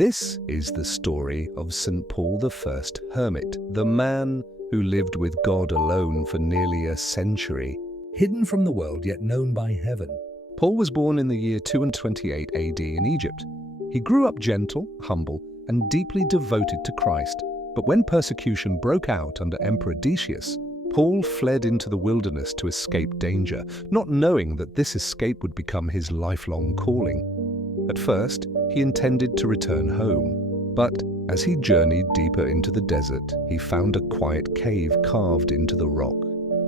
This is the story of St. Paul I, Hermit, the man who lived with God alone for nearly a century, hidden from the world yet known by heaven. Paul was born in the year 228 AD in Egypt. He grew up gentle, humble, and deeply devoted to Christ. But when persecution broke out under Emperor Decius, Paul fled into the wilderness to escape danger, not knowing that this escape would become his lifelong calling. At first, he intended to return home, but as he journeyed deeper into the desert, he found a quiet cave carved into the rock,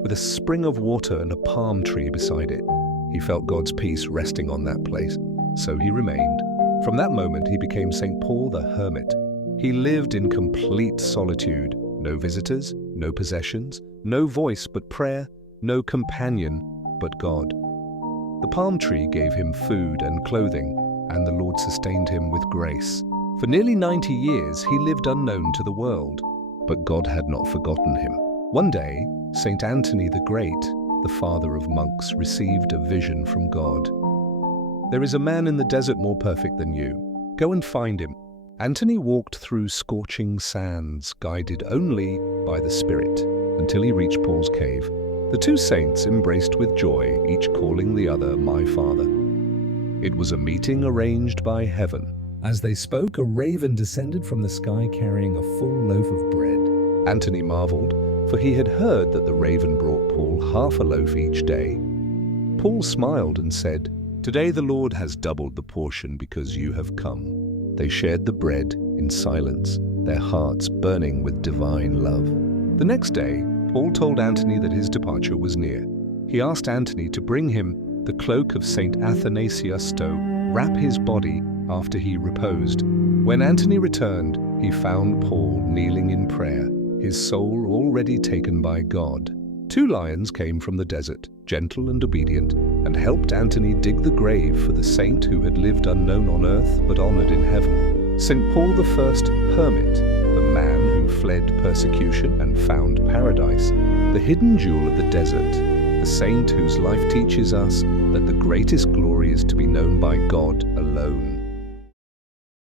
with a spring of water and a palm tree beside it. He felt God's peace resting on that place, so he remained. From that moment, he became St. Paul the Hermit. He lived in complete solitude, no visitors, no possessions, no voice but prayer, no companion but God. The palm tree gave him food and clothing, and the Lord sustained him with grace. For nearly 90 years, he lived unknown to the world, but God had not forgotten him. One day, St. Antony the Great, the father of monks, received a vision from God. "There is a man in the desert more perfect than you. Go and find him." Antony walked through scorching sands, guided only by the Spirit, until he reached Paul's cave. The two saints embraced with joy, each calling the other "my father." It was a meeting arranged by heaven. As they spoke, a raven descended from the sky carrying a full loaf of bread. Antony marveled, for he had heard that the raven brought Paul half a loaf each day. Paul smiled and said, "Today the Lord has doubled the portion because you have come." They shared the bread in silence, their hearts burning with divine love. The next day, Paul told Antony that his departure was near. He asked Antony to bring him the cloak of St. Athanasius to wrap his body after he reposed. When Antony returned, he found Paul kneeling in prayer, his soul already taken by God. Two lions came from the desert, gentle and obedient, and helped Antony dig the grave for the saint who had lived unknown on earth but honored in heaven. St. Paul I, Hermit, the man who fled persecution and found paradise, the hidden jewel of the desert, the saint whose life teaches us that the greatest glory is to be known by God alone.